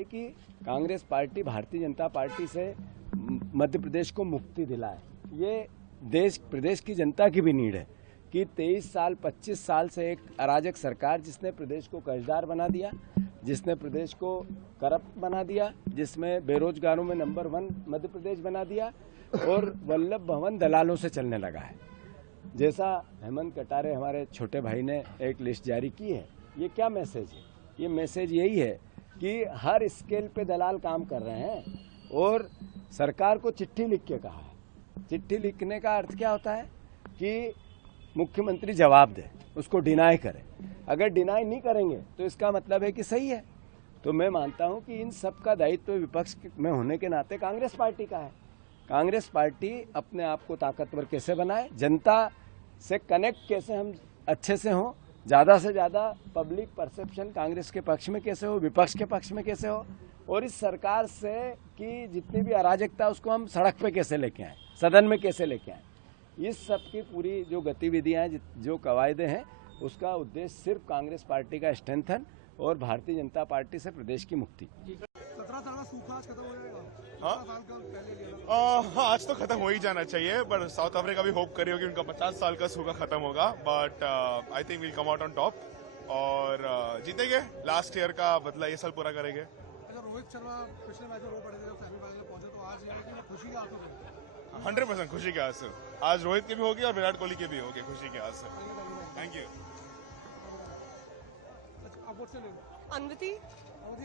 चाहिए कि Congress party Bharatiya Janata party से मध्य प्रदेश को मुक्ति दिलाए। ये देश प्रदेश की जनता की भी नीड है कि 23 साल 25 साल से एक अराजक सरकार जिसने प्रदेश को कर्जदार बना दिया, जिसने प्रदेश को करप्ट बना दिया, जिसमें बेरोजगारों में नंबर 1 मध्य प्रदेश बना दिया और वल्लभ भवन दलालों से चलने लगा है। जैसा हेमंत कटारे हमारे छोटे भाई ने एक लिस्ट जारी की है, ये क्या मैसेज है? ये मैसेज यही है कि हर स्केल पे दलाल काम कर रहे हैं और सरकार को चिट्ठी लिख के कहा है। चिट्ठी लिखने का अर्थ क्या होता है कि मुख्यमंत्री जवाब दे, उसको डिनाई करे। अगर डिनाई नहीं करेंगे तो इसका मतलब है कि सही है। तो मैं मानता हूं कि इन सब का दायित्व विपक्ष में होने के नाते कांग्रेस पार्टी का है। कांग्रेस पार्टी अपने आप को ताकतवर कैसे बनाए, जनता से कनेक्ट कैसे हम अच्छे से हों, ज़्यादा से ज़्यादा पब्लिक परसेप्शन कांग्रेस के पक्ष में कैसे हो, विपक्ष के पक्ष में कैसे हो, और इस सरकार से कि जितनी भी अराजकता उसको हम सड़क पे कैसे लेके आए, सदन में कैसे लेके आए। इस सब की पूरी जो गतिविधियां हैं, जो कवायदे हैं, उसका उद्देश्य सिर्फ कांग्रेस पार्टी का स्ट्रेंथन और भारतीय जनता पार्टी से प्रदेश की मुक्ति। 17 साल का सूखा आज खत्म हो जाएगा। हाँ, आज तो खत्म हो ही जाना चाहिए, बट साउथ अफ्रीका भी होप करी होगी उनका 50 साल का सूखा खत्म होगा। But I think will come out on top और जीतेंगे। लास्ट ईयर का बदला ये साल पूरा करेंगे। अच्छा, रोहित शर्मा पिछले मैच में रो पड़े थे, सेमीफाइनल में पहुंचे, तो आज ये खुशी का आंसू है। 100% खुशी के आंसू आज रोहित के भी होगी और विराट कोहली के भी होगी खुशी के आंसू। Thank you. अनवती,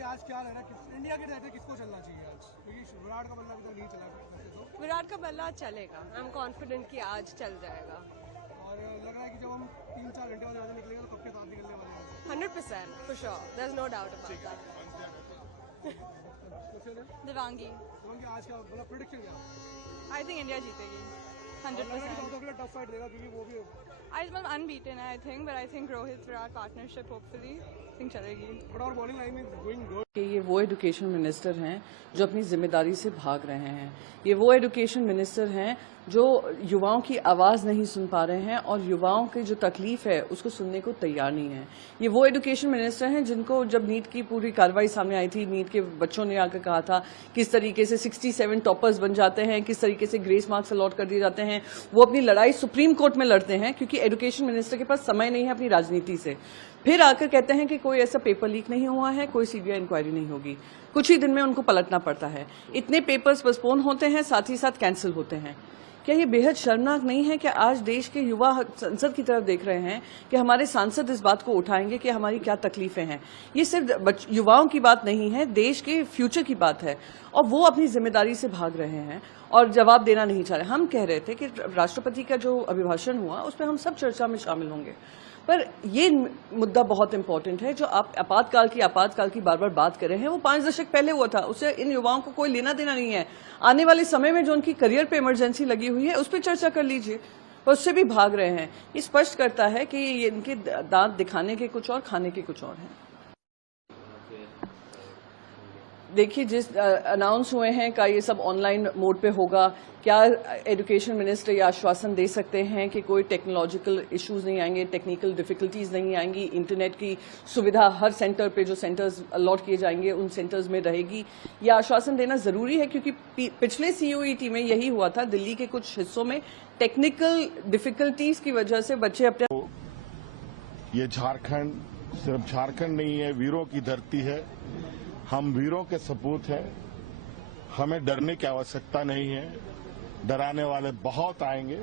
आज क्या लग रहा है इंडिया के रहते किसको चलना चाहिए आज? क्योंकि विराट का बल्ला अभी तक नहीं चला। तो विराट का बल्ला चलेगा, आई एम कॉन्फिडेंट कि आज चल जाएगा। और लग रहा है कि जब हम 3-4 घंटे बाद निकलेंगे तो सबके साथ निकलने वाले हैं। 100% for sure, there is no doubt about that. Divangi, आज का मतलब प्रेडिक्शन क्या? आई थिंक इंडिया जीतेगी 100%। साउथ अफ्रीका टफ फाइट देगा क्योंकि वो भी आज मतलब अनबीटन है I think, but I think Rohit Virat partnership hopefully think चलेगी। बट और बॉलिंग लाइन में गोइंग गुड। ये वो एजुकेशन मिनिस्टर हैं जो अपनी जिम्मेदारी से भाग रहे हैं। ये वो एजुकेशन मिनिस्टर हैं जो युवाओं की आवाज़ नहीं सुन पा रहे हैं और युवाओं की जो तकलीफ है उसको सुनने को तैयार नहीं है। ये वो एजुकेशन मिनिस्टर हैं जिनको जब नीट की पूरी कार्रवाई सामने आई थी, नीट के बच्चों ने आकर कहा था किस तरीके से 67 टॉपर्स बन जाते हैं, किस तरीके से ग्रेस मार्क्स अलॉट कर दिए जाते हैं। वो अपनी लड़ाई सुप्रीम कोर्ट में लड़ते हैं क्योंकि एजुकेशन मिनिस्टर के पास समय नहीं है अपनी राजनीति से। फिर आकर कहते हैं कि कोई ऐसा पेपर लीक नहीं हुआ है, कोई सीबीआई इंक्वायरी नहीं होगी। कुछ ही दिन में उनको पलटना पड़ता है। इतने पेपर्स पोस्टपोन होते हैं, साथ ही साथ कैंसिल होते हैं। क्या ये बेहद शर्मनाक नहीं है कि आज देश के युवा संसद की तरफ देख रहे हैं कि हमारे सांसद इस बात को उठाएंगे कि हमारी क्या तकलीफें हैं? ये सिर्फ युवाओं की बात नहीं है, देश के फ्यूचर की बात है और वो अपनी जिम्मेदारी से भाग रहे हैं और जवाब देना नहीं चाह रहे। हम कह रहे थे कि राष्ट्रपति का जो अभिभाषण हुआ उस पर हम सब चर्चा में शामिल होंगे, पर ये मुद्दा बहुत इंपॉर्टेंट है जो आप आपातकाल की बार बार बात कर रहे हैं। वो 5 दशक पहले हुआ था, उससे इन युवाओं को कोई लेना देना नहीं है। आने वाले समय में जो उनकी करियर पे इमरजेंसी लगी हुई है उस पर चर्चा कर लीजिए, पर उससे भी भाग रहे हैं। ये स्पष्ट करता है कि ये इनके दांत दिखाने के कुछ और, खाने के कुछ और हैं। देखिए, जिस अनाउंस हुए हैं का ये सब ऑनलाइन मोड पे होगा। क्या एजुकेशन मिनिस्टर ये आश्वासन दे सकते हैं कि कोई टेक्नोलॉजिकल इश्यूज नहीं आएंगे, टेक्निकल डिफिकल्टीज नहीं आएंगी, इंटरनेट की सुविधा हर सेंटर पे जो सेंटर्स अलॉट किए जाएंगे उन सेंटर्स में रहेगी? ये आश्वासन देना जरूरी है क्योंकि पिछले CUET में यही हुआ था। दिल्ली के कुछ हिस्सों में टेक्निकल डिफिकल्टीज की वजह से बच्चे अपने ये झारखंड सिर्फ झारखंड नहीं है, वीरों की धरती है। हम वीरों के सपूत हैं। हमें डरने की आवश्यकता नहीं है। डराने वाले बहुत आएंगे,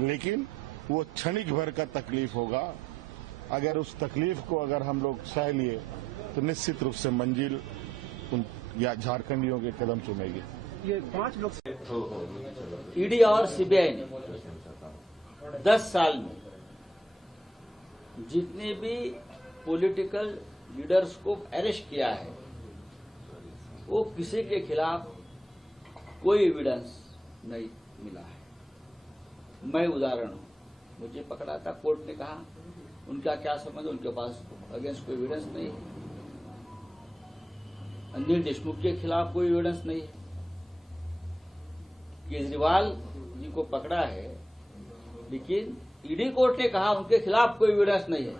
लेकिन वो क्षणिक भर का तकलीफ होगा। अगर उस तकलीफ को अगर हम लोग सह लिए तो निश्चित रूप से मंजिल या झारखंडियों के कदम चुमेगी। ये 5 लोग ईडी और सीबीआई ने 10 साल में जितने भी पॉलिटिकल लीडर्स को अरेस्ट किया है वो किसी के खिलाफ कोई एविडेंस नहीं मिला है। मैं उदाहरण हूं, मुझे पकड़ा था, कोर्ट ने कहा उनका क्या संबंध, उनके पास अगेंस्ट कोई एविडेंस नहीं है। अनिल देशमुख के खिलाफ कोई एविडेंस नहीं है। केजरीवाल जी को पकड़ा है, लेकिन ईडी कोर्ट ने कहा उनके खिलाफ कोई एविडेंस नहीं है।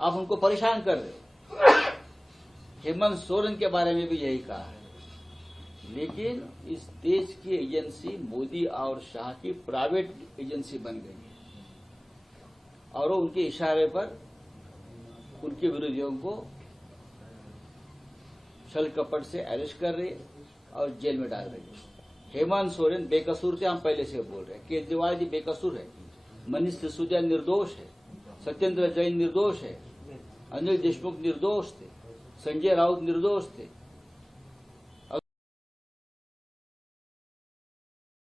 आप उनको परेशान कर रहे। हेमंत सोरेन के बारे में भी यही कहा है। लेकिन इस देश की एजेंसी मोदी और शाह की प्राइवेट एजेंसी बन गई है और वो उनके इशारे पर उनके विरोधियों को छल कपट से अरेस्ट कर रही है और जेल में डाल रही है। हेमंत सोरेन बेकसूर थे, हम पहले से बोल रहे हैं। केजरीवाल जी बेकसूर है, मनीष सिसोदिया निर्दोष है, सत्येंद्र जैन निर्दोष है, अनिल देशमुख निर्दोष थे, संजय राउत निर्दोष थे।